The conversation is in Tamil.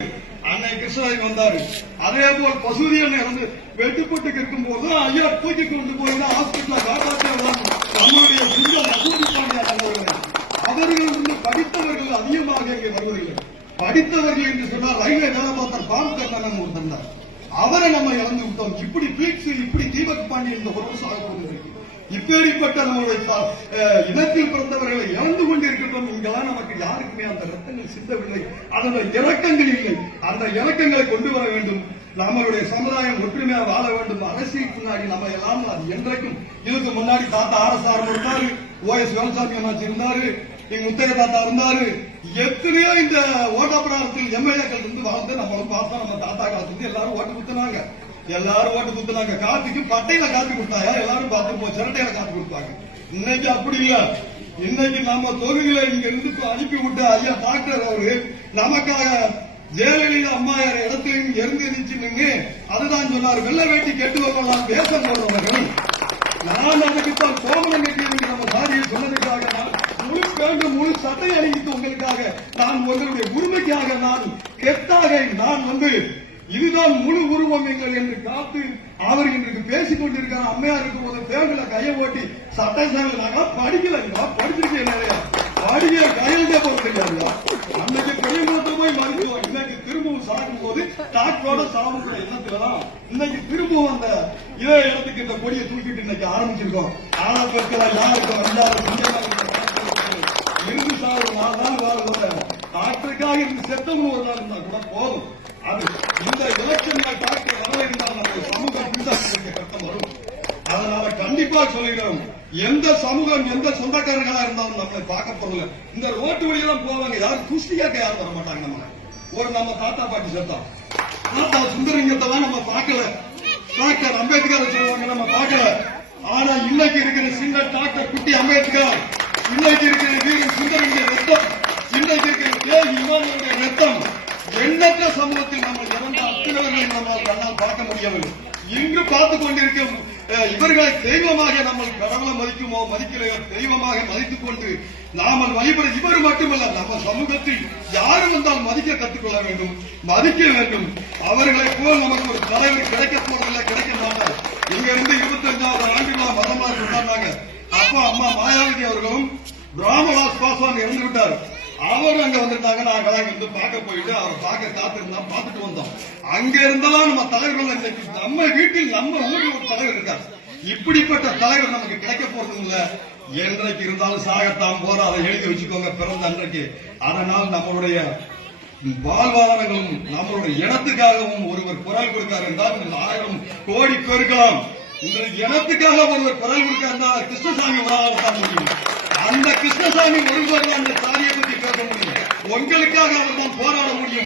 அன்னை கிருஷ்ணராஜ் வந்தாரு. அதே போல் பசுதி அன்னை வந்து வெட்டுப்பட்டு இருக்கும் போது ஐயா தூக்கி கொண்டு போய் ஹாஸ்பிட்டல காப்பாற்ற நம்மளுடைய அவர்கள் வந்து படித்தவர்கள் அதிகமாக இங்கே வருவதில்லை. படித்தவர்கள் என்று சொன்னால் ரயில்வே வேலை பார்த்த பால்கண்ணன் ஒரு தந்தார். அவரை நம்ம இழந்து விட்டோம். இப்படி பீட்ஸ் இப்படி தீபக் பாண்டியன் இந்த ஒரு வருஷம் ஆக இப்பேற்பட்ட நம்மளுடைய இனத்தில் பிறந்தவர்களை இழந்து கொண்டிருக்கின்றோம். இங்கெல்லாம் நமக்கு யாருக்குமே அந்த ரத்தங்கள் சிந்தவில்லை, அதோட இறக்கங்கள் இல்லை. அந்த இறக்கங்களை கொண்டு வர வேண்டும். நம்மளுடைய சமுதாயம் ஒற்றுமையா வாழ வேண்டும். அரசியலுக்கு முன்னாடி நம்ம எல்லாம் அது என்றைக்கும் இதுக்கு முன்னாடி தாத்தா ஆர்எஸ்ஆர் இருந்தாரு, OS வேலுசாமி அண்ணாச்சி இருந்தாரு, எங்க முத்தைய தாத்தா இருந்தாரு. எத்தனையோ இந்த ஓட்டப்படாரத்தில் எம்எல்ஏக்கள் இருந்து வாழ்ந்து நம்ம பார்த்தா நம்ம தாத்தா காலத்துல எல்லாரும் ஓட்டு குத்துனாங்க. காத்துக்கு பட்டையில காத்து கொடுத்தாங்க. எல்லாரும் பார்த்து சிரட்டையில காத்து கொடுத்தாங்க. இன்னைக்கு அப்படி இல்ல. இன்னைக்கு நம்ம தொகுதியில இங்க இருந்து அனுப்பி விட்ட ஐயா டாக்டர் அவரு நமக்காக ஜெயலலிதா அம்மாயார் இடத்திலும் இருந்து நின்று அதுதான் சொன்னார். வெள்ள வேட்டி கெட்டுவதெல்லாம் தேசம் போடுறவர்கள். நான் அதுக்குத்தான் கோமணம் கட்டி நம்ம சாதியை சொன்னதுக்காக நான் முழு பேண்டு முழு சட்டை அணிவித்து உங்களுக்காக நான் உங்களுடைய உரிமைக்காக நான் கெத்தாக நான் வந்து இதுதான் முழு உருவம் எங்கள் என்று காத்து அவர் இன்றைக்கு பேசிக் கொண்டிருக்காங்க. அம்மையார் இருக்கும் போது தேர்தல கையை ஓட்டி சட்டை சாங்க படிக்கல படிச்சிருக்கேன் நிறைய படிக்கிற கையிலே போக தெரியாது. அன்னைக்கு பெரியமூத்த போய் மருத்துவம் இன்னைக்கு திரும்பவும் சாகும் போது டாக்டரோட சாமுடைய எண்ணத்துலதான் இன்னைக்கு திரும்பவும் அந்த இதே இடத்துக்கு இந்த கொடியை தூக்கிட்டு இன்னைக்கு ஆரம்பிச்சிருக்கோம். ஆனப்பெருக்கள் யாருக்கு வந்தாலும் இருந்து சார் நான் தான் டாக்டருக்காக இருந்து செத்தவங்க ஒரு நாள் இருந்தா கூட போதும். அது இந்த எலெக்ஷன் டாக்டர் வர இருந்தால் நம்ம சமூகம் கட்டம் வரும். அதனால கண்டிப்பா சொல்லுகிறோம், எந்த சமூகம் எந்த சொந்தக்காரர்களா இருந்தாலும் நம்மளை பார்க்க போறல. இந்த ரோட்டு வழியெல்லாம் போவாங்க, யாரும் குஸ்தி கேட்க யாரும் வர மாட்டாங்க. நம்ம தாத்தா பாட்டி செத்தா தாத்தா சுந்தரலிங்கத்தை நம்ம பார்க்கல, டாக்டர் அம்பேத்கர் சொல்லுவாங்க நம்ம பார்க்கல. ஆனா இன்னைக்கு இருக்கிற சின்ன டாக்டர் குட்டி அம்பேத்கர், இன்னைக்கு இருக்கிற வீரன் சுந்தரலிங்க ரத்தம், இன்னைக்கு இருக்கிற தேவி இமானுடைய ரத்தம் எண்ணற்ற சமூகத்தில் நம்ம இறந்த அத்தனை நம்மால் பார்க்க முடியவில்லை. இங்கு பார்த்துக் கொண்டிருக்கும் இவர்களை தெய்வமாக நம்ம கடவுளை மதிக்குமோ மதிக்கிற தெய்வமாக மதித்துக் கொண்டு நாமல் வழிபட இவர் மட்டுமல்ல நம்ம சமூகத்தில் யாரும் வந்தால் மதிக்க கற்றுக்கொள்ள வேண்டும், மதிக்க வேண்டும். அவர்களை போல் நமக்கு ஒரு தலைவர் கிடைக்க போவதில்லை, கிடைக்க மாட்டார். இங்க இருந்து 25வது ஆண்டு மதமாக கொண்டாடினாங்க. அப்பா அம்மா மாயாவதி அவர்களும் ராமதாஸ் பாஸ்வான் இறந்து விட்டார். அவர் அங்க வந்துட்டாங்க. நாங்க வந்து பார்க்க போயிட்டு அவர் பார்க்க காத்திருந்தா பார்த்துட்டு வந்தோம். அங்க இருந்தாலும் நம்ம தலைவர்கள் இன்னைக்கு நம்ம வீட்டில் நம்ம ஊரில் ஒரு தலைவர் இருக்கார். இப்படிப்பட்ட தலைவர் நமக்கு கிடைக்க போறது இல்ல. என்றைக்கு இருந்தாலும் சாகத்தான் போற, அதை எழுதி வச்சுக்கோங்க பிறந்த அன்றைக்கு. அதனால் நம்மளுடைய வாழ்வாதாரங்களும் நம்மளுடைய இனத்துக்காகவும் ஒருவர் குரல் கொடுக்கார் என்றால் 1000 கோடி பெருக்கலாம். உங்களுக்கு இனத்துக்காக ஒருவர் குரல் கொடுக்கார் கிருஷ்ணசாமி வராதான் முடியும். அந்த கிருஷ்ணசாமி ஒருவர் தான் அந்த சாதியை பற்றி பேச முடியும். உங்களுக்காக அவர் தான் போராட முடியும்.